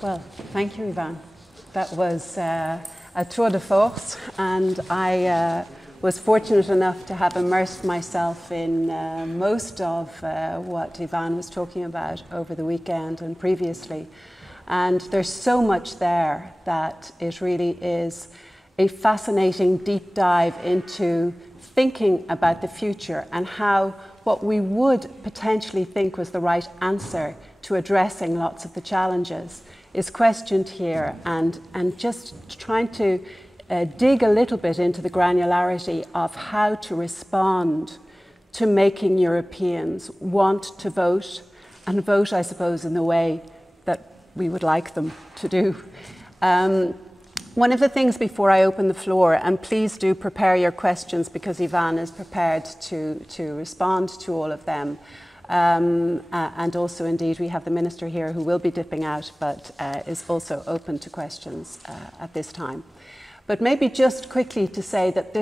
Well, thank you, Ivan. That was a tour de force, and I was fortunate enough to have immersed myself in most of what Ivan was talking about over the weekend and previously. And there's so much there that it really is a fascinating deep dive into thinking about the future and how what we would potentially think was the right answer to addressing lots of the challenges is questioned here, and just trying to dig a little bit into the granularity of how to respond to making Europeans want to vote, and vote, I suppose, in the way that we would like them to do. One of the things before I open the floor, and please do prepare your questions because Ivan is prepared to respond to all of them. And also, indeed, we have the Minister here who will be dipping out, but is also open to questions at this time. But maybe just quickly to say that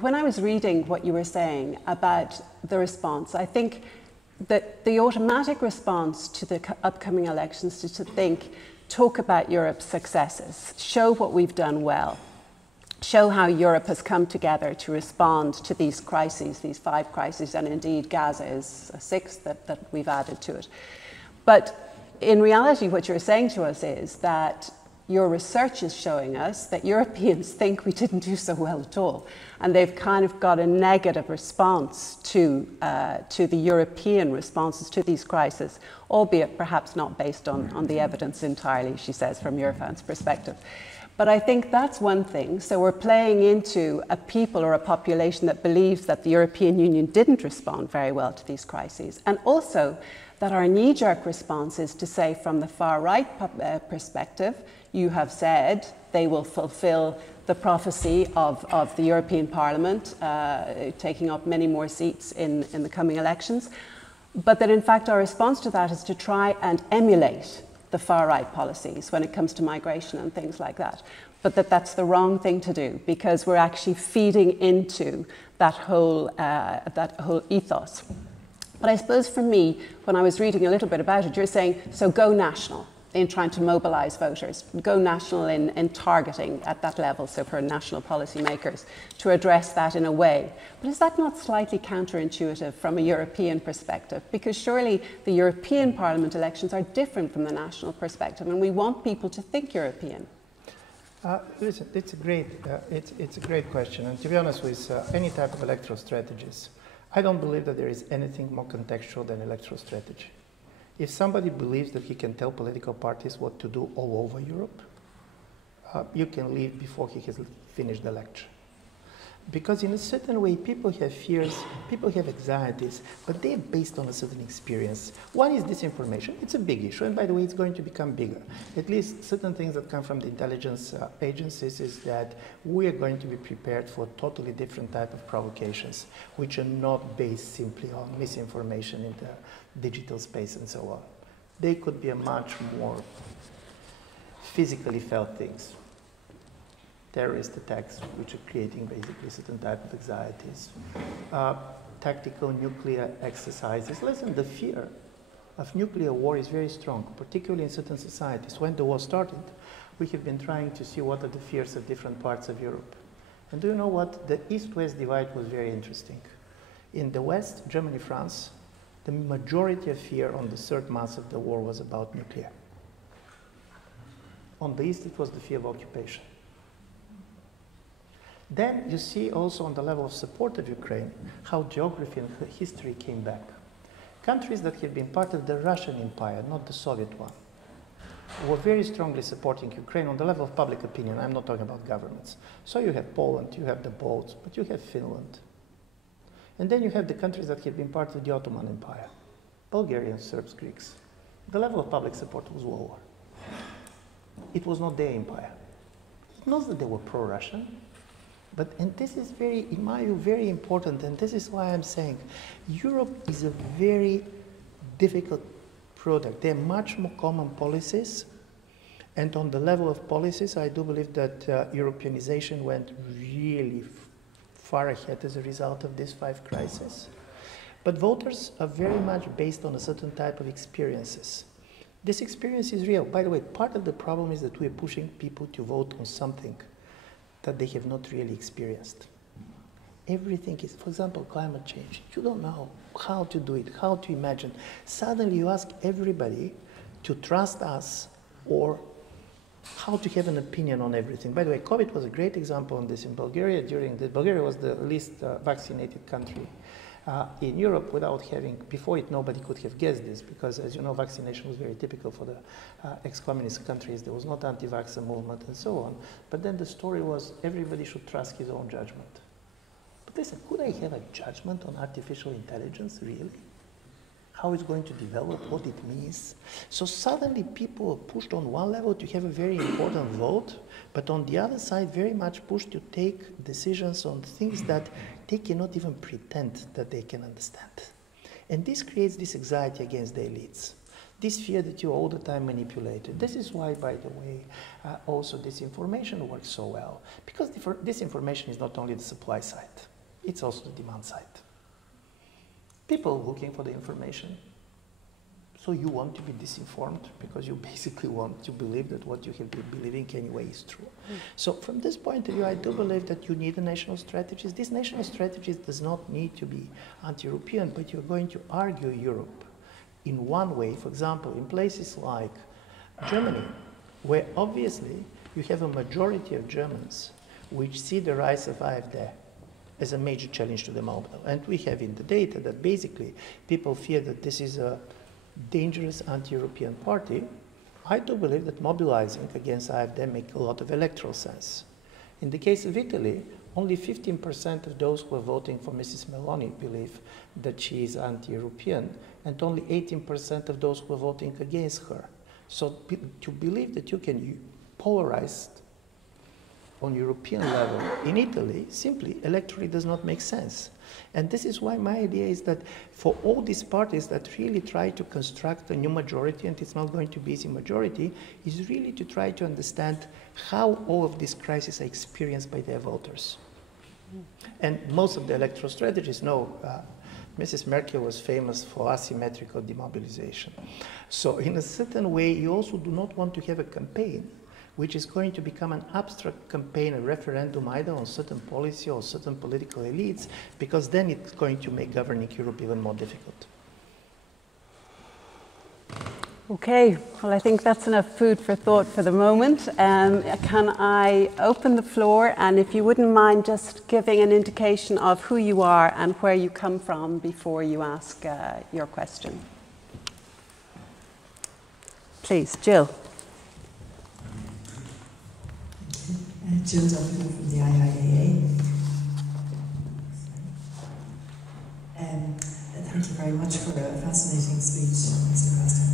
when I was reading what you were saying about the response, I think that the automatic response to the upcoming elections is to talk about Europe's successes, show what we've done well, show how Europe has come together to respond to these crises, these 5 crises, and indeed Gaza is a 6th that we've added to it. But in reality, what you're saying to us is that your research is showing us that Europeans think we didn't do so well at all, and they've kind of got a negative response to the European responses to these crises, albeit perhaps not based on the evidence entirely, she says, from Eurofound's perspective. But I think that's one thing. So we're playing into a people or a population that believes that the European Union didn't respond very well to these crises. And also that our knee-jerk response is to say, from the far-right perspective, you have said they will fulfill the prophecy of the European Parliament, taking up many more seats in the coming elections. But that in fact our response to that is to try and emulate the far-right policies when it comes to migration and things like that. But that's the wrong thing to do, because we're actually feeding into that whole ethos. But I suppose for me, when I was reading a little bit about it, you're saying, so go national in trying to mobilize voters, go national in targeting at that level, so for national policymakers, to address that in a way. But is that not slightly counterintuitive from a European perspective? Because surely the European Parliament elections are different from the national perspective, and we want people to think European. Listen, it's a great question, and to be honest with any type of electoral strategies, I don't believe that there is anything more contextual than electoral strategy. If somebody believes that he can tell political parties what to do all over Europe, you can leave before he has finished the lecture. Because in a certain way, people have fears, people have anxieties, but they're based on a certain experience. One is disinformation. It's a big issue, and by the way, it's going to become bigger. At least certain things that come from the intelligence agencies is that we are going to be prepared for totally different type of provocations, which are not based simply on misinformation in the digital space and so on. They could be a much more physically felt things. Terrorist attacks, which are creating basically certain type of anxieties. Tactical nuclear exercises. Listen, the fear of nuclear war is very strong, particularly in certain societies. When the war started, we have been trying to see what are the fears of different parts of Europe. And do you know what? The East-West divide was very interesting. In the West, Germany, France, the majority of fear on the 3rd month of the war was about nuclear. On the East, it was the fear of occupation. Then you see also on the level of support of Ukraine, how geography and history came back. Countries that have been part of the Russian Empire, not the Soviet one, were very strongly supporting Ukraine on the level of public opinion. I'm not talking about governments. So you have Poland, you have the Balts, but you have Finland. And then you have the countries that have been part of the Ottoman Empire, Bulgarians, Serbs, Greeks. The level of public support was lower. It was not their empire. It knows that they were pro-Russian. But, and this is very, in my view, very important, and this is why I'm saying Europe is a very difficult product. There are much more common policies, and on the level of policies, I do believe that Europeanization went really far ahead as a result of these 5 crises. But voters are very much based on a certain type of experiences. This experience is real. By the way, part of the problem is that we're pushing people to vote on something that they have not really experienced. Everything is, for example, climate change. You don't know how to do it, how to imagine. Suddenly you ask everybody to trust us or how to have an opinion on everything. By the way, COVID was a great example on this in Bulgaria. Bulgaria was the least vaccinated country in Europe without having, before it nobody could have guessed this because as you know vaccination was very typical for the ex-communist countries. There was not anti-vaxxer movement and so on. But then the story was everybody should trust his own judgment. But they said, could I have a judgment on artificial intelligence, really? How it's going to develop, what it means. So suddenly people are pushed on one level to have a very important vote, but on the other side very much pushed to take decisions on things that they cannot even pretend that they can understand. And this creates this anxiety against the elites. This fear that you're all the time manipulated. This is why, by the way, also disinformation works so well. Because disinformation is not only the supply side, it's also the demand side. People looking for the information. So you want to be disinformed because you basically want to believe that what you have been believing anyway is true. So from this point of view, I do believe that you need a national strategy. This national strategy does not need to be anti-European, but you're going to argue Europe in one way. For example, in places like Germany, where obviously you have a majority of Germans which see the rise of AfD as a major challenge to the model. And we have in the data that basically people fear that this is a dangerous anti-European party. I do believe that mobilizing against AfD makes a lot of electoral sense. In the case of Italy, only 15% of those who are voting for Mrs. Meloni believe that she is anti-European, and only 18% of those who are voting against her. So to believe that you can polarize on European level in Italy simply electorally does not make sense. And this is why my idea is that for all these parties that really try to construct a new majority, and it's not going to be easy majority, is really to try to understand how all of these crises are experienced by their voters. And most of the electoral strategists know Mrs. Merkel was famous for asymmetrical demobilization. So in a certain way, you also do not want to have a campaign which is going to become an abstract campaign, a referendum either on certain policy or certain political elites, because then it's going to make governing Europe even more difficult. Okay, well I think that's enough food for thought for the moment. Can I open the floor, and if you wouldn't mind just giving an indication of who you are and where you come from before you ask your question. Please, Jill. Jill Duffy from the IIAA. Thank you very much for a fascinating speech, Mr. Krastev.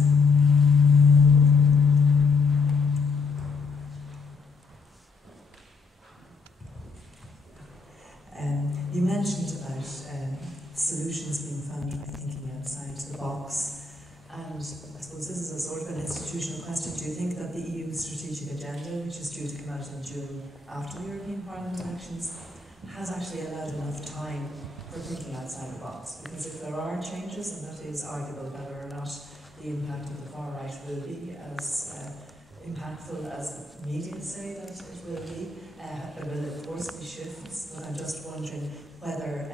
You mentioned about solutions being found by thinking outside the box. And I suppose this is a sort of an institutional question. Do you think that the EU strategic agenda, which is due to come out in June after the European Parliament elections, has actually allowed enough time for thinking outside the box? Because if there are changes, and that is arguable whether or not the impact of the far right will be as impactful as the media say that it will be, there will of course be shifts, but I'm just wondering whether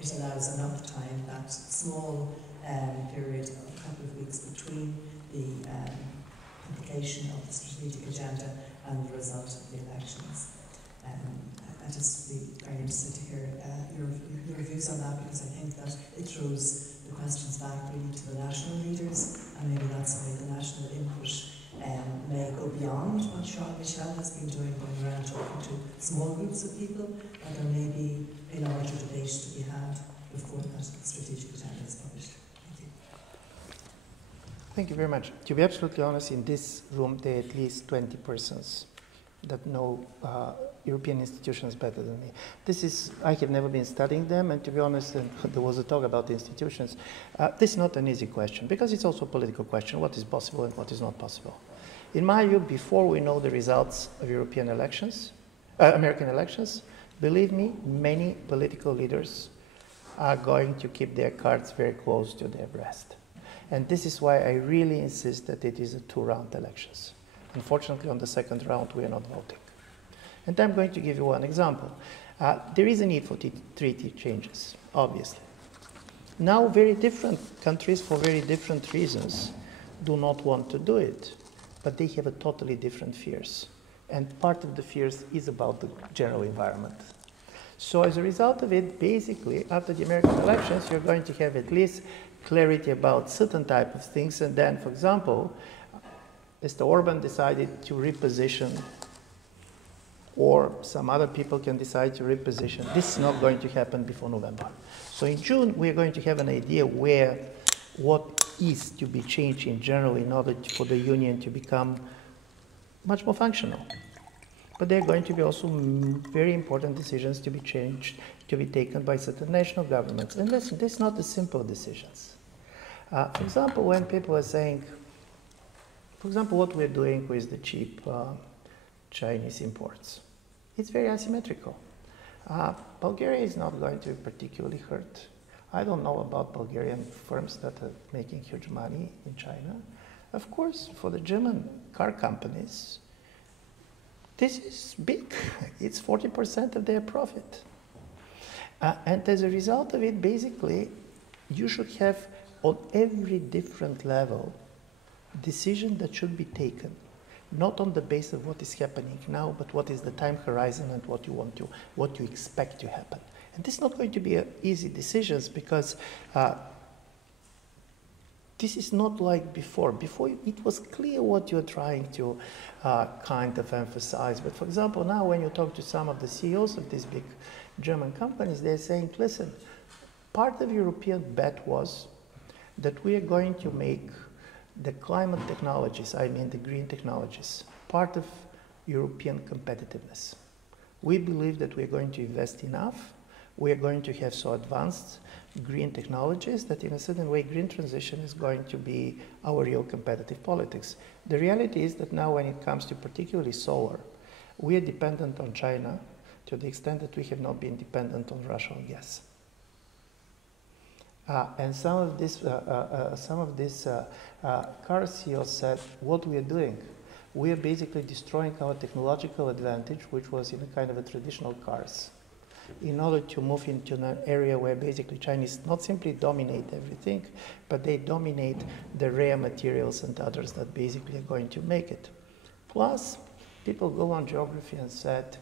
it allows enough time, that small period of a couple of weeks between the publication of the strategic agenda and the result of the elections. I'd just be very interested to hear your views on that, because I think that it throws the questions back really to the national leaders, and maybe that's the way the national input may go beyond what Charles Michel has been doing, going around talking to small groups of people, and there may be a larger debate to be had before that strategic agenda is published. Thank you very much. To be absolutely honest, in this room there are at least 20 persons that know European institutions better than me. I have never been studying them, and to be honest, and there was a talk about the institutions. This is not an easy question, because it's also a political question, what is possible and what is not possible. In my view, before we know the results of European elections, American elections, believe me, many political leaders are going to keep their cards very close to their breast. And this is why I really insist that it is a two-round elections. Unfortunately, on the second round, we are not voting. And I'm going to give you one example. There is a need for treaty changes, obviously. Now, very different countries, for very different reasons, do not want to do it, but they have a totally different fears. And part of the fears is about the general environment. So as a result of it, basically, after the American elections, you're going to have at least clarity about certain type of things. And then, for example, Mr. Orban decided to reposition, or some other people can decide to reposition. This is not going to happen before November. So in June, we're going to have an idea what is to be changed in general in order for the union to become much more functional. But there are going to be also very important decisions to be changed, to be taken by certain national governments. And listen, these are not the simple decisions. For example, when people are saying, for example, what we're doing with the cheap Chinese imports, it's very asymmetrical. Bulgaria is not going to be particularly hurt. I don't know about Bulgarian firms that are making huge money in China. Of course, for the German car companies, this is big. It's 40% of their profit. And as a result of it, basically, you should have on every different level decision that should be taken, not on the basis of what is happening now, but what is the time horizon and what you expect to happen. And this is not going to be easy decisions because this is not like before. Before, it was clear what you're trying to kind of emphasize. But for example, now when you talk to some of the CEOs of these big German companies, they're saying, listen, part of European bet was that we are going to make the climate technologies, I mean the green technologies, part of European competitiveness. We believe that we're going to invest enough, we are going to have so advanced green technologies that in a certain way green transition is going to be our real competitive politics. The reality is that now when it comes to particularly solar, we are dependent on China to the extent that we have not been dependent on Russian gas. And some of these car CEOs said, what we are doing, we are basically destroying our technological advantage, which was in a kind of a traditional cars, in order to move into an area where basically Chinese not simply dominate everything, but they dominate the rare materials and others that basically are going to make it. Plus, people go on geography and said,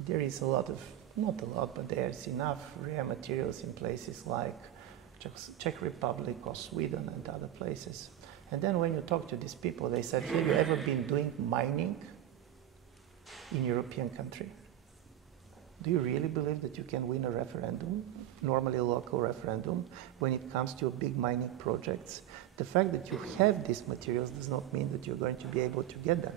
there is a lot of, not a lot, but there's enough rare materials in places like Czech Republic or Sweden and other places. And then when you talk to these people, they said, have you ever been doing mining in European country? Do you really believe that you can win a referendum, normally a local referendum, when it comes to big mining projects? The fact that you have these materials does not mean that you're going to be able to get them.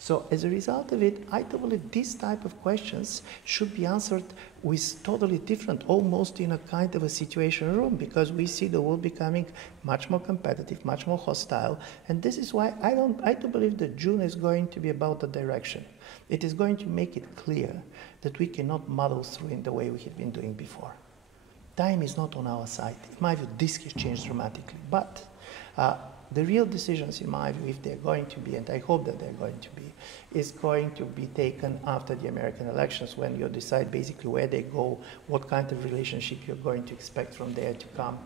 So as a result of it, I believe these type of questions should be answered with totally different, almost in a kind of a situation room, because we see the world becoming much more competitive, much more hostile. And this is why I do believe that June is going to be about the direction. It is going to make it clear that we cannot muddle through in the way we have been doing before. Time is not on our side. In my view, this has changed dramatically. But the real decisions, in my view, if they're going to be, and I hope that they're going to be, is going to be taken after the American elections, when you decide basically where they go, what kind of relationship you're going to expect from there to come.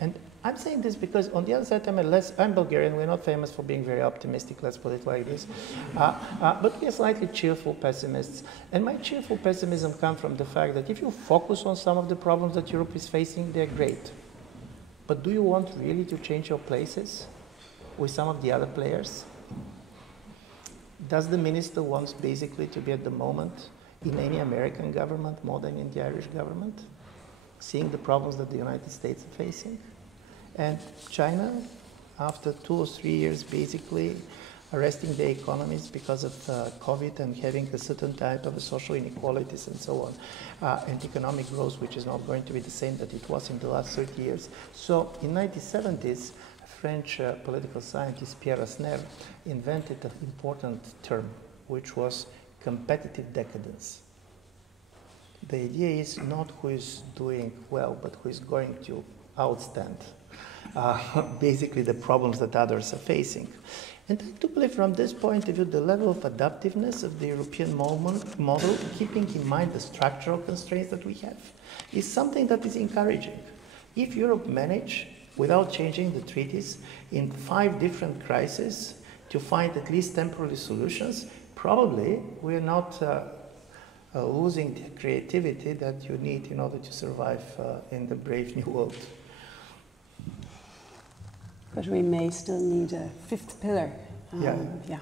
And I'm saying this because on the other side, I'm Bulgarian, we're not famous for being very optimistic, let's put it like this. But we're slightly cheerful pessimists. And my cheerful pessimism comes from the fact that if you focus on some of the problems that Europe is facing, they're great. But do you want really to change your places with some of the other players? Does the minister want basically to be at the moment in any American government more than in the Irish government, seeing the problems that the United States are facing? And China, after 2 or 3 years basically arresting their economies because of COVID and having a certain type of social inequalities and so on, and economic growth which is not going to be the same that it was in the last 30 years. So in 1970s, French political scientist Pierre Asner invented an important term, which was competitive decadence. The idea is not who is doing well, but who is going to outstand basically the problems that others are facing. And I do believe from this point of view, the level of adaptiveness of the European model, keeping in mind the structural constraints that we have, is something that is encouraging. If Europe manage, without changing the treaties, in 5 different crises to find at least temporary solutions, probably we are not losing the creativity that you need in order to survive in the brave new world. But we may still need a 5th pillar. Yeah.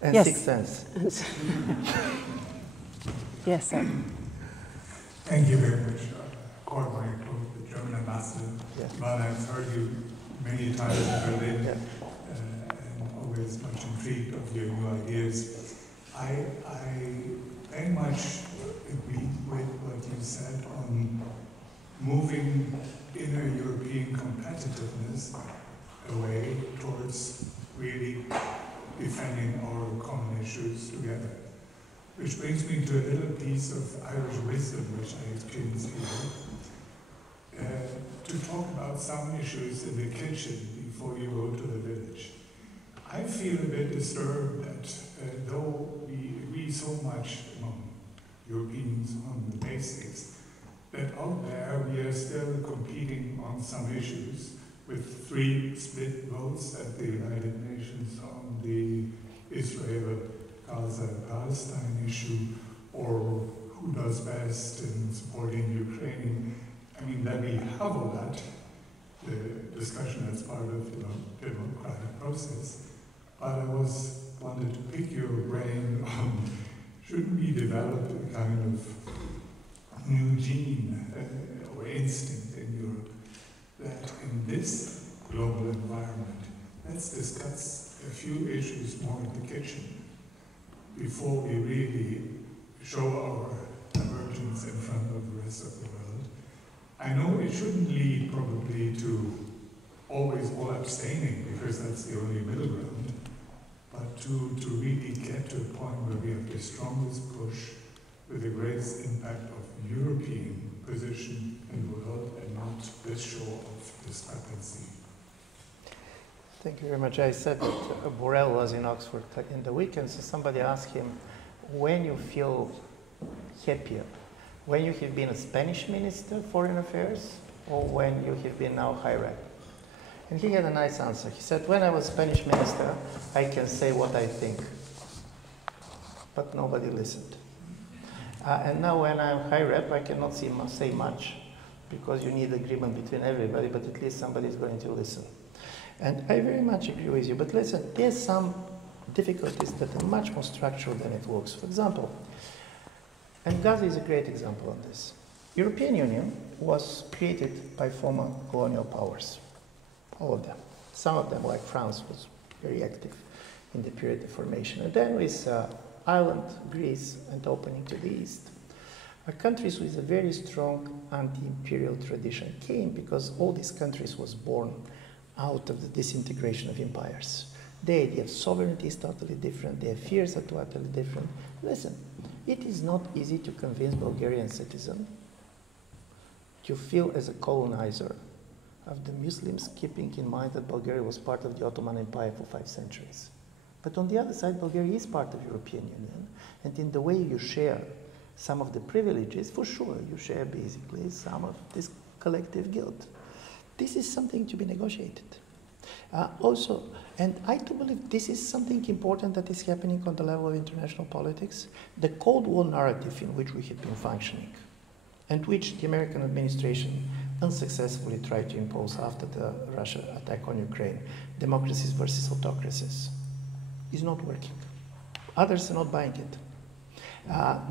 And yes. 6th sense. Yes, sir. Thank you very much. Kurt, the German ambassador. Yeah. Well, I've heard you many times in Berlin, Yeah. And always much intrigued of your new ideas. I very much agree with what you said on moving inner European competitiveness away towards really defending our common issues together. Which brings me to a little piece of Irish wisdom which I experienced here. To talk about some issues in the kitchen before you go to the village. I feel a bit disturbed that though we agree so much among Europeans on the basics, that out there we are still competing on some issues with 3 split votes at the United Nations on the Israel-Gaza-Palestine issue, or who does best in supporting Ukraine. I mean, that we have all that, the discussion as part of the democratic process. But I wanted to pick your brain on, shouldn't we develop a kind of new gene or instinct in Europe that in this global environment, let's discuss a few issues more in the kitchen before we really show our emergence in front of the rest of the world. I know it shouldn't lead probably to always all abstaining, because that's the only middle ground, but to really get to a point where we have the strongest push with the greatest impact of European position in the world and not this show of discrepancy. Thank you very much. I said that Borrell was in Oxford in the weekend, so somebody asked him, when you feel happier, when you have been a Spanish Minister of Foreign Affairs, or when you have been now High Rep? And he had a nice answer. He said, when I was Spanish Minister, I can say what I think. But nobody listened. And now when I'm High Rep, I cannot say much, because you need agreement between everybody, but at least somebody is going to listen. And I very much agree with you, but listen, there's some difficulties that are much more structural than it looks. For example, and Gaza is a great example on this. European Union was created by former colonial powers, all of them. Some of them, like France, was very active in the period of formation. And then with Ireland, Greece, and opening to the east, countries with a very strong anti-imperial tradition came because all these countries was born out of the disintegration of empires. The idea of sovereignty is totally different, their fears are totally different. Listen, it is not easy to convince Bulgarian citizens to feel as a colonizer of the Muslims, keeping in mind that Bulgaria was part of the Ottoman Empire for 5 centuries. But on the other side, Bulgaria is part of the European Union, and in the way you share some of the privileges, for sure, you share basically some of this collective guilt. This is something to be negotiated. Also, and I do believe this is something important that is happening on the level of international politics, the Cold War narrative in which we have been functioning, and which the American administration unsuccessfully tried to impose after the Russia attack on Ukraine, democracies versus autocracies, is not working. Others are not buying it.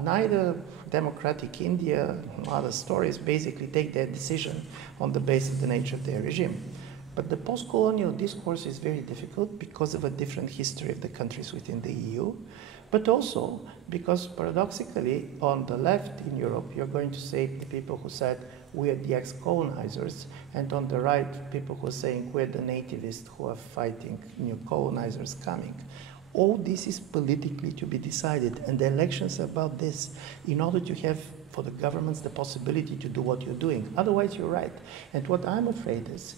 Neither democratic India nor other stories basically take their decision on the basis of the nature of their regime. But the post-colonial discourse is very difficult because of a different history of the countries within the EU, but also because paradoxically on the left in Europe you're going to say the people who said we are the ex-colonizers, and on the right people who are saying we're the nativists who are fighting new colonizers coming. All this is politically to be decided, and the elections are about this, in order to have for the governments the possibility to do what you're doing. Otherwise, you're right. And what I'm afraid is,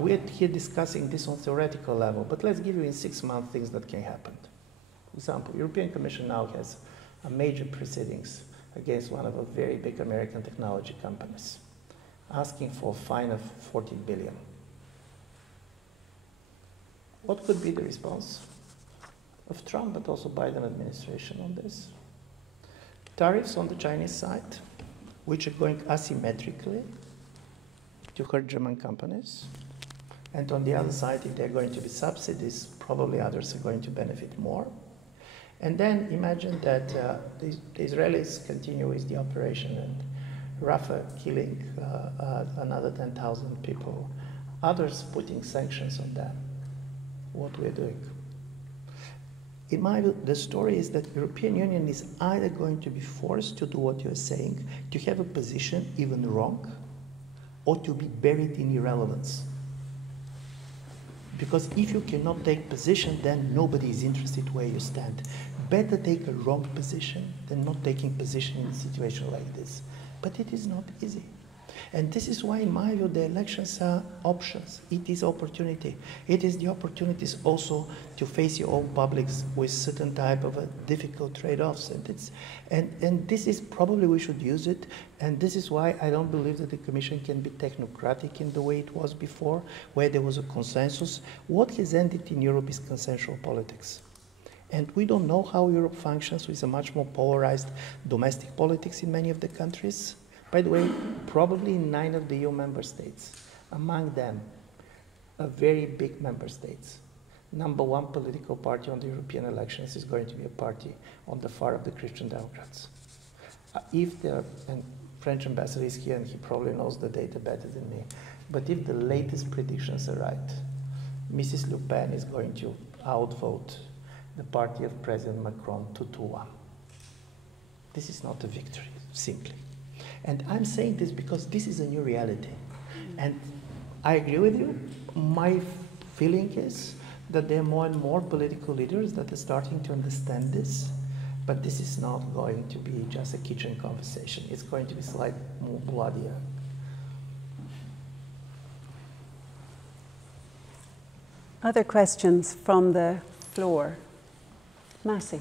we're here discussing this on theoretical level, but let's give you in 6 months things that can happen. For example, European Commission now has a major proceedings against one of the very big American technology companies, asking for a fine of 14 billion. What could be the response of Trump, but also Biden administration on this? Tariffs on the Chinese side, which are going asymmetrically to hurt German companies. And on the other side, if there are going to be subsidies, probably others are going to benefit more. And then imagine that the Israelis continue with the operation and Rafah killing another 10,000 people, others putting sanctions on them. What we're doing. In my view, the story is that the European Union is either going to be forced to do what you're saying, to have a position even wrong, or to be buried in irrelevance. Because if you cannot take position, then nobody is interested where you stand. Better take a wrong position than not taking position in a situation like this. But it is not easy. And this is why, in my view, the elections are options. It is opportunity. It is the opportunities also to face your own publics with certain type of difficult trade-offs. And this is probably we should use it. And this is why I don't believe that the Commission can be technocratic in the way it was before, where there was a consensus. What has ended in Europe is consensual politics. And we don't know how Europe functions with a much more polarized domestic politics in many of the countries. By the way, probably in 9 of the EU member states, among them, a very big member states. Number 1 political party on the European elections is going to be a party on the far of the Christian Democrats. And French ambassador is here and he probably knows the data better than me, but if the latest predictions are right, Mrs. Le Pen is going to outvote the party of President Macron 2-1. This is not a victory, simply. And I'm saying this because this is a new reality. And I agree with you. My feeling is that there are more and more political leaders that are starting to understand this. But this is not going to be just a kitchen conversation. It's going to be slightly more bloodier. Other questions from the floor? Massey.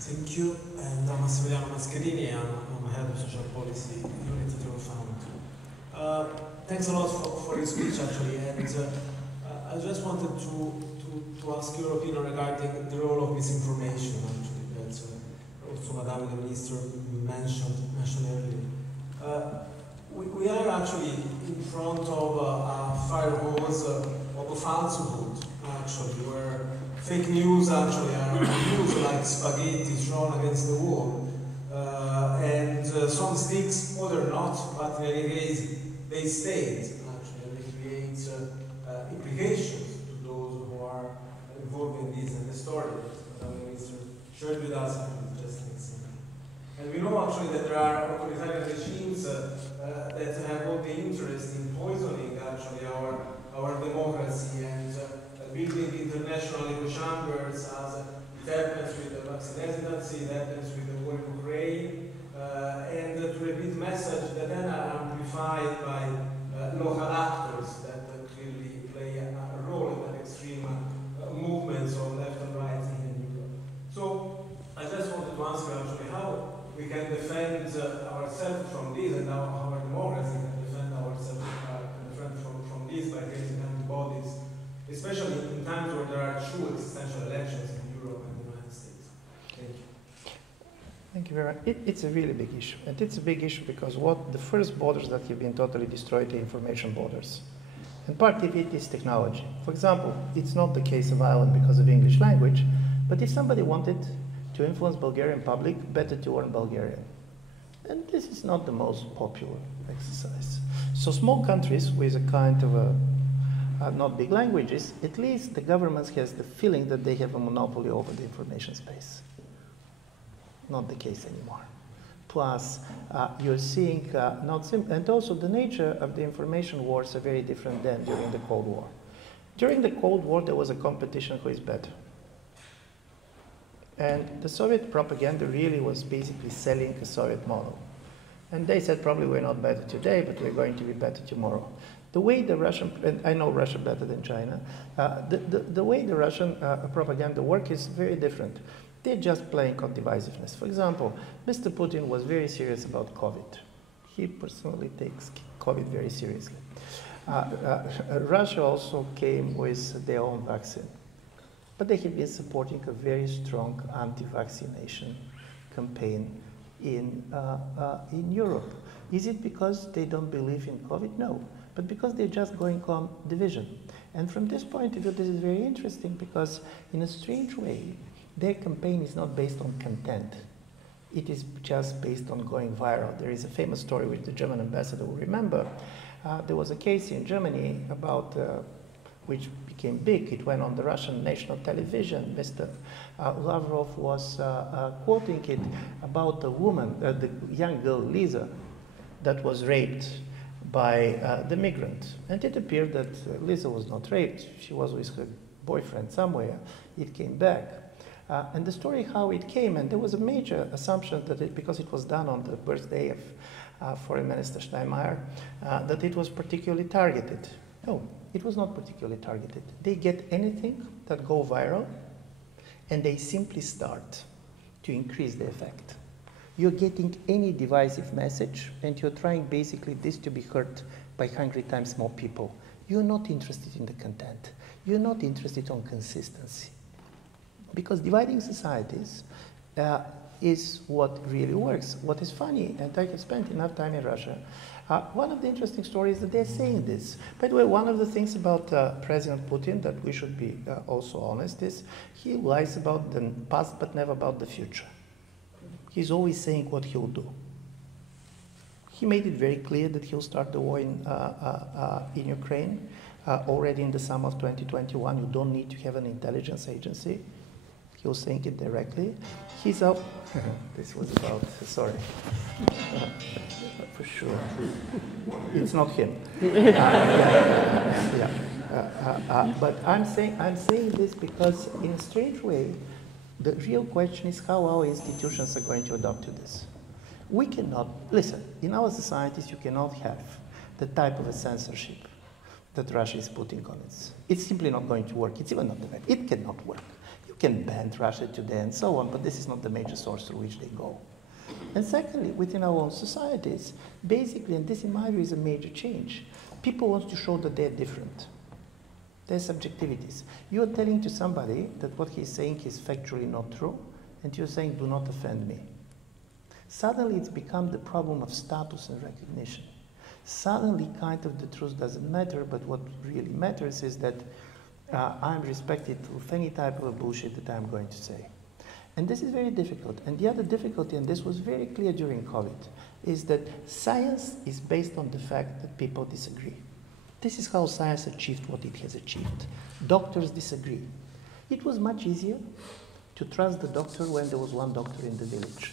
Thank you. And I'm Massimiliano Mascherini. I'm head of social policy unit at Eurofound. Thanks a lot for your speech, actually. And I just wanted to ask your opinion regarding the role of misinformation, actually, that also Madame the Minister mentioned earlier. We are actually in front of a fire hose of a falsehood, actually, where fake news actually are used like spaghetti thrown against the wall. And some sticks, other not, but in any case, they stayed, actually, and they create implications to those who are involved in this. And the story that the Minister shared with us is just an example. And we know actually that there are authoritarian regimes that have all the interest in poisoning actually our democracy and building international echo chambers, as it happens with the vaccine hesitancy, it happens with the war in Ukraine, and to repeat messages that then are amplified by local actors that clearly play a role in the extreme movements of left and right in Europe. So I just wanted to ask you actually how we can defend ourselves from this, and how our democracy can defend ourselves from this by creating antibodies, especially in times where there are true existential elections in Europe and the United States. Thank you. Thank you very much. It's a really big issue. And it's a big issue because the first borders that have been totally destroyed are information borders. And part of it is technology. For example, it's not the case of Ireland because of English language, but if somebody wanted to influence Bulgarian public, better to learn Bulgarian. And this is not the most popular exercise. So small countries with a kind of not big languages, at least the government has the feeling that they have a monopoly over the information space. Not the case anymore. Plus, you're seeing and also the nature of the information wars are very different than during the Cold War. During the Cold War, there was a competition who is better. And the Soviet propaganda really was basically selling a Soviet model. And they said, probably we're not better today, but we're going to be better tomorrow. The way the Russian, and I know Russia better than China, the way the Russian propaganda work is very different. They're just playing on divisiveness. For example, Mr. Putin was very serious about COVID. He personally takes COVID very seriously. Russia also came with their own vaccine. But they have been supporting a very strong anti-vaccination campaign in Europe. Is it because they don't believe in COVID? No, but because they're just going on division. And from this point of view, this is very interesting because in a strange way, their campaign is not based on content. It is just based on going viral. There is a famous story which the German ambassador will remember. There was a case in Germany about which became big. It went on the Russian national television. Mr. Lavrov was quoting it about the woman, the young girl Lisa, that was raped by the migrant. And it appeared that Lisa was not raped. She was with her boyfriend somewhere. It came back. And the story how it came, and there was a major assumption that because it was done on the birthday of Foreign Minister Steinmeier, that it was particularly targeted. No, it was not particularly targeted. They get anything that go viral, and they simply start to increase the effect. You're getting any divisive message, and you're trying basically this to be heard by 100 times more people. You're not interested in the content. You're not interested on consistency. Because dividing societies is what really works. What is funny, and I have spent enough time in Russia, one of the interesting stories that they're saying this. By the way, one of the things about President Putin that we should be also honest is he lies about the past but never about the future. He's always saying what he'll do. He made it very clear that he'll start the war in Ukraine already in the summer of 2021. You don't need to have an intelligence agency. He was saying it directly. He's up. This was about, sorry. For sure. It's not him. But I'm saying this because in a strange way, the real question is how our institutions are going to adapt to this. We cannot, listen, in our societies you cannot have the type of a censorship that Russia is putting on it. It's simply not going to work. It's even not the best. It cannot work. Can ban Russia today and so on, but this is not the major source through which they go. And secondly, within our own societies, basically, and this in my view is a major change, people want to show that they're different. There's subjectivities. You're telling to somebody that what he's saying is factually not true, and you're saying, do not offend me. Suddenly it's become the problem of status and recognition. Suddenly kind of the truth doesn't matter, but what really matters is that I'm respected with any type of bullshit that I'm going to say. And this is very difficult. And the other difficulty, and this was very clear during COVID, is that science is based on the fact that people disagree. This is how science achieved what it has achieved. Doctors disagree. It was much easier to trust the doctor when there was one doctor in the village.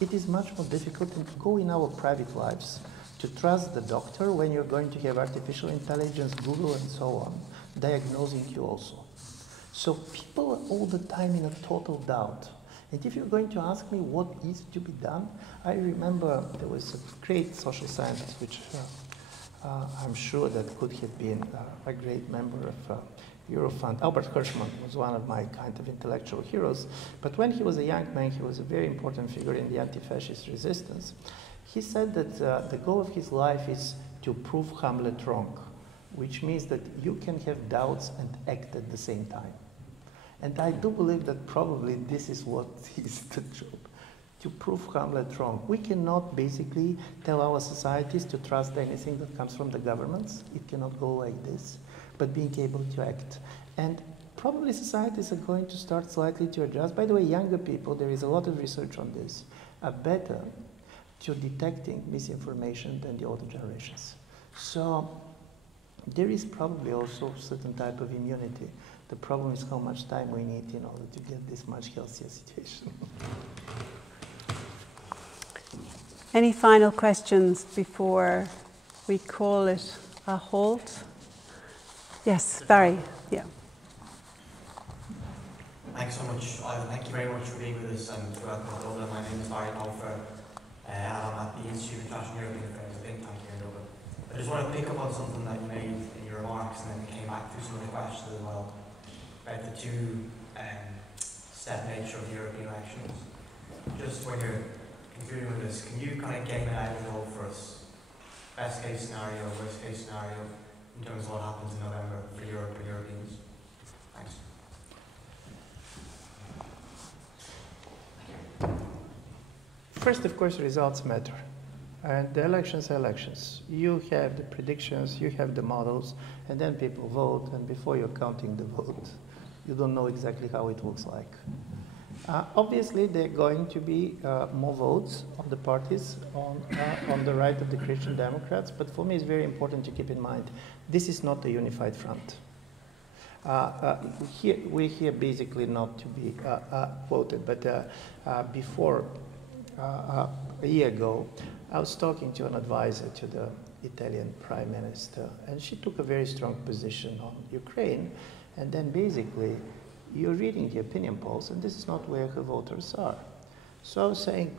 It is much more difficult to go in our private lives to trust the doctor when you're going to have artificial intelligence, Google, and so on, diagnosing you also. So people are all the time in a total doubt. And if you're going to ask me what is to be done, I remember there was a great social scientist, which I'm sure that could have been a great member of Eurofound. Albert Hirschman was one of my kind of intellectual heroes. But when he was a young man, he was a very important figure in the anti-fascist resistance. He said that the goal of his life is to prove Hamlet wrong, which means that you can have doubts and act at the same time. And I do believe that probably this is what is the job, to prove Hamlet wrong. We cannot basically tell our societies to trust anything that comes from the governments. It cannot go like this, but being able to act. And probably societies are going to start slightly to adjust. By the way, younger people, there is a lot of research on this, are better to detecting misinformation than the older generations. So there is probably also a certain type of immunity. The problem is how much time we need in order to get this much healthier situation. Any final questions before we call it a halt? Yes, Barry. Yeah. Thanks so much. much, Ivan. Thank you very much for being with us and welcome to Dublin. My name is Barry Mulfer, and I'm at the Institute of International European Affairs, a think tank here in Dublin. I just want to pick up on something that you made in your remarks and then came back to some of the questions as well about the two-step nature of the European elections. Just when you're concluding with this, can you kind of game it out a little for us? Best case scenario, worst case scenario, in terms of what happens in November for Europe or Europeans? Thanks. First, of course, results matter. And the elections are elections. You have the predictions, you have the models, and then people vote, and before you're counting the vote, you don't know exactly how it looks like. Obviously, there are going to be more votes on the parties on the right of the Christian Democrats, but for me it's very important to keep in mind, this is not a unified front. We're here basically not to be quoted, but before a year ago, I was talking to an advisor to the Italian Prime Minister, and she took a very strong position on Ukraine, and then basically you're reading the opinion polls, and this is not where her voters are. So I was saying,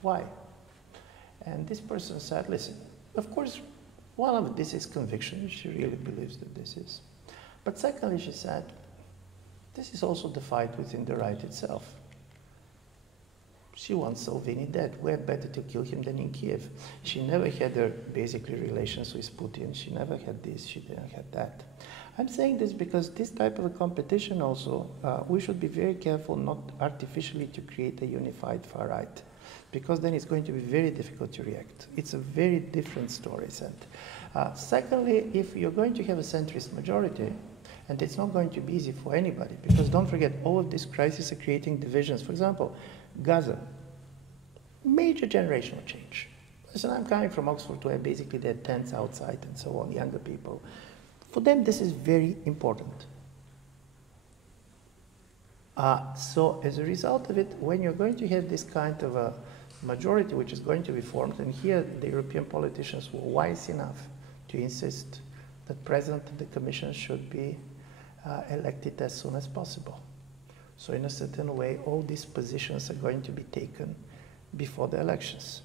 why? And this person said, listen, of course, one of this is conviction. She really believes that this is. But secondly, she said, this is also the fight within the right itself. She wants Salvini dead. Where better to kill him than in Kiev? She never had basically relations with Putin. She never had this, she didn't have that. I'm saying this because this type of a competition also, we should be very careful not artificially to create a unified far right, because then it's going to be very difficult to react. It's a very different story set. Secondly, if you're going to have a centrist majority, and it's not going to be easy for anybody, because don't forget, all of these crises are creating divisions. For example, Gaza, major generational change. Listen, I'm coming from Oxford, where basically there are tents outside and so on, younger people. For them, this is very important. So as a result of it, when you're going to have this kind of a majority which is going to be formed, and here the European politicians were wise enough to insist that President of the Commission should be elected as soon as possible. So in a certain way, all these positions are going to be taken before the elections.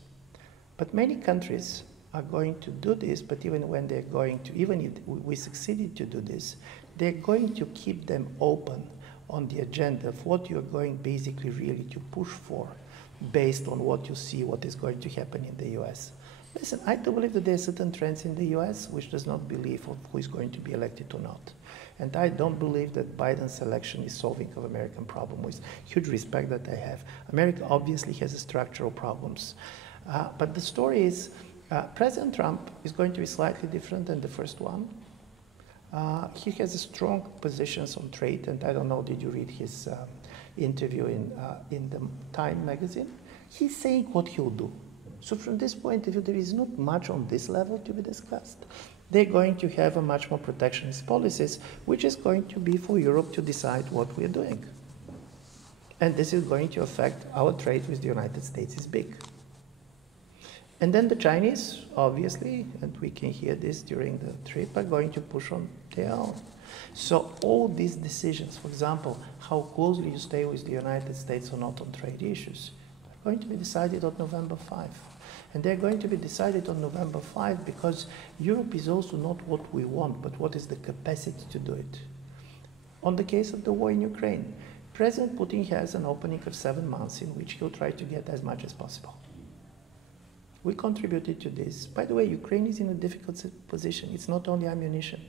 But many countries are going to do this, but even when they're going to, even if we succeeded to do this, they're going to keep them open on the agenda of what you're going basically really to push for based on what you see, what is going to happen in the US. Listen, I do believe that there are certain trends in the US which does not believe of who is going to be elected or not. And I don't believe that Biden's election is solving of American problem with huge respect that I have. America obviously has structural problems. But the story is, President Trump is going to be slightly different than the first one. He has strong positions on trade, and I don't know, did you read his interview in the Time magazine? He's saying what he'll do. So from this point of view, there is not much on this level to be discussed. They're going to have a much more protectionist policies, which is going to be for Europe to decide what we're doing. And this is going to affect our trade with the United States is big. And then the Chinese, obviously, and we can hear this during the trip, are going to push on their own. So all these decisions, for example, how closely you stay with the United States or not on trade issues, are going to be decided on November 5. And they're going to be decided on November 5 because Europe is also not what we want, but what is the capacity to do it. On the case of the war in Ukraine, President Putin has an opening of 7 months in which he'll try to get as much as possible. We contributed to this. By the way, Ukraine is in a difficult position. It's not only ammunition.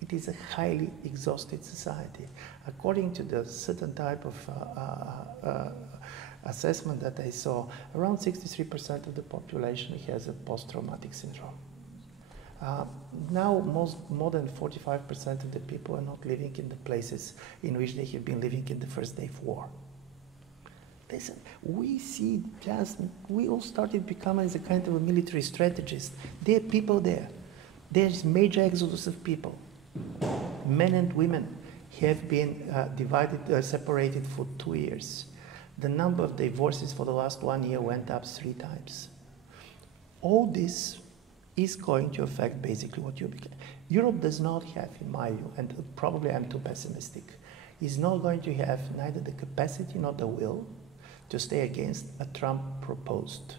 It is a highly exhausted society. According to the certain type of assessment that I saw, around 63% of the population has a post-traumatic syndrome. Now, more than 45% of the people are not living in the places in which they have been living in the first day of war. Listen, we all started becoming a kind of a military strategist. There are people there. There's major exodus of people. Men and women have been separated for 2 years. The number of divorces for the last 1 year went up 3 times. All this is going to affect basically what you become. Europe does not have, in my view, and probably I'm too pessimistic, is not going to have neither the capacity nor the will to stay against a Trump-proposed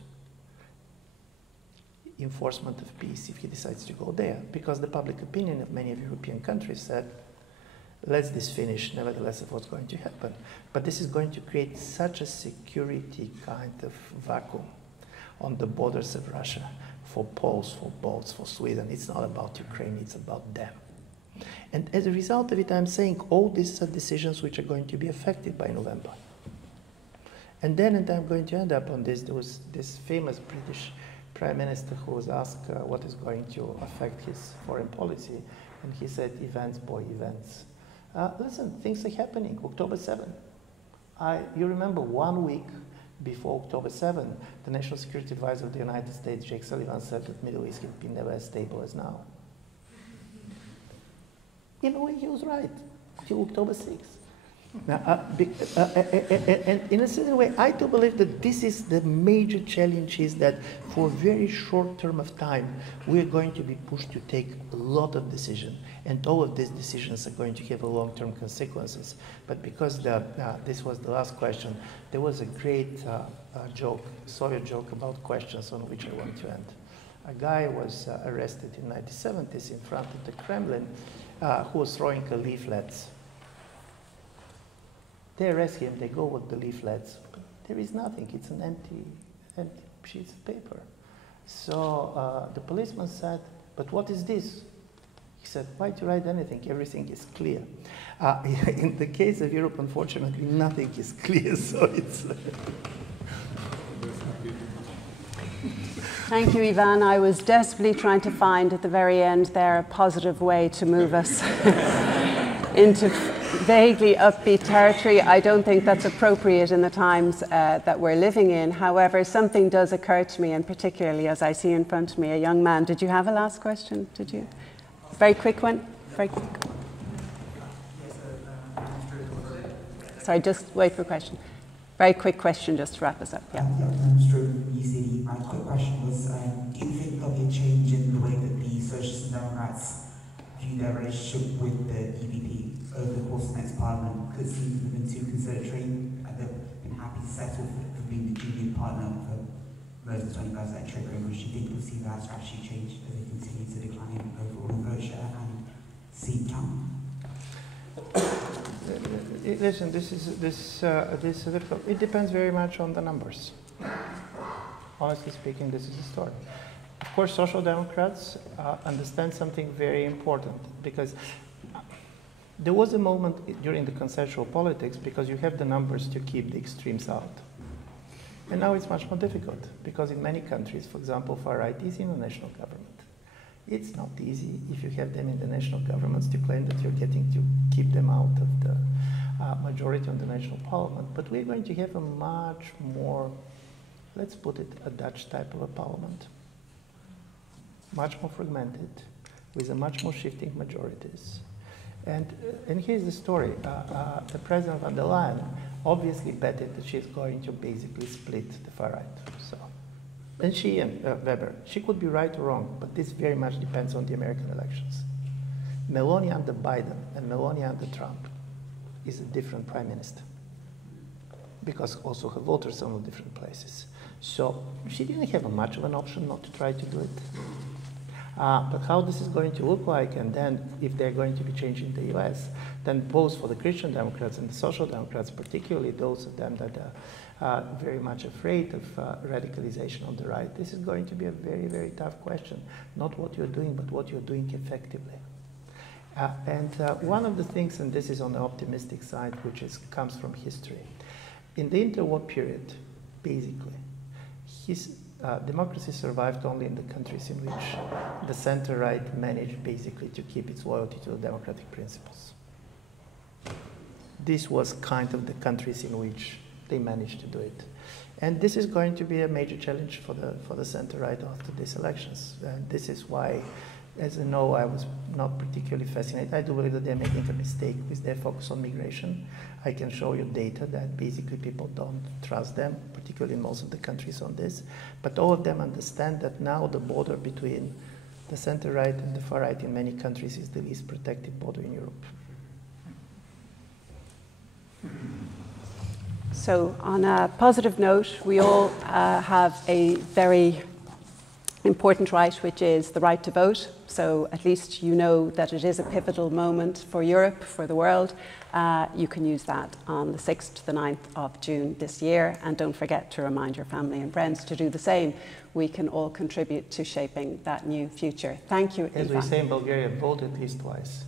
enforcement of peace if he decides to go there, because the public opinion of many of European countries said, let's this finish, nevertheless, of what's going to happen. But this is going to create such a security kind of vacuum on the borders of Russia for Poles, for Balts, for Sweden. It's not about Ukraine, it's about them. And as a result of it, I'm saying all these are decisions which are going to be affected by November. And then I'm going to end up on this. There was this famous British Prime Minister who was asked what is going to affect his foreign policy. And he said, events, boy, events. Listen, things are happening. October 7. You remember 1 week before October 7, the National Security Advisor of the United States, Jake Sullivan, said that the Middle East had been never as stable as now. In a way, he was right, till October 6. Now, and in a certain way, I do believe that this is the major challenge, is that for a very short term of time, we're going to be pushed to take a lot of decisions, and all of these decisions are going to have a long-term consequences. But because this was the last question, there was a great joke, Soviet joke about questions on which I want to end. A guy was arrested in the 1970s in front of the Kremlin who was throwing leaflets. They arrest him, they go with the leaflets, but there is nothing, it's an empty sheet of paper. So the policeman said, but what is this? He said, why do you write anything? Everything is clear. In the case of Europe, unfortunately, nothing is clear, so it's... Thank you, Ivan. I was desperately trying to find at the very end there a positive way to move us into vaguely upbeat territory. I don't think that's appropriate in the times that we're living in. However, something does occur to me, and particularly as I see in front of me a young man. Did you have a last question? Did you? Very quick one. Very quick. Sorry, just wait for a question. Very quick question just to wrap us up. Yeah. My quick question was, do you think there'll be a change in the way that the Socialists and Democrats view their relationship with the EPP over the course of the next parliament? Because it seems they've been too conciliatory and they've been happy to settle for being the junior partner for most of the 21st century. Or do you think you'll see that strategy change as they continue to decline overall in vote share and seat count? Listen, this is difficult. It depends very much on the numbers. Honestly speaking, this is the story. Of course, Social Democrats understand something very important, because there was a moment during the consensual politics because you have the numbers to keep the extremes out. And now it's much more difficult because in many countries, for example, far right is in the national government. It's not easy if you have them in the national governments to claim that you're getting to keep them out of the majority on the national parliament. But we're going to have a much more, let's put it, a Dutch type of a parliament. Much more fragmented, with a much more shifting majorities. And here's the story. The President von der Leyen obviously betted that she's going to basically split the far right. So, and she and Weber, she could be right or wrong, but this very much depends on the American elections. Meloni under Biden and Meloni under Trump is a different prime minister, because also her voters are in different places. So she didn't have much of an option not to try to do it. But how this is going to look like, and then if they're going to be changing the US, then both for the Christian Democrats and the Social Democrats, particularly those of them that are very much afraid of radicalization on the right, this is going to be a very, very tough question. Not what you're doing, but what you're doing effectively. One of the things, and this is on the optimistic side, which comes from history. In the interwar period, basically, democracy survived only in the countries in which the center-right managed basically to keep its loyalty to the democratic principles. This was kind of the countries in which they managed to do it. And this is going to be a major challenge for the center-right after these elections. And this is why, as you know, I was not particularly fascinated. I do believe that they're making a mistake with their focus on migration. I can show you data that basically people don't trust them, particularly in most of the countries on this. But all of them understand that now the border between the center-right and the far-right in many countries is the least protected border in Europe. So on a positive note, we all have a very important right, which is the right to vote. So at least you know that it is a pivotal moment for Europe, for the world. You can use that on the 6th to the 9th of June this year. And don't forget to remind your family and friends to do the same. We can all contribute to shaping that new future. Thank you, As Ivan. we say in Bulgaria, vote at least twice.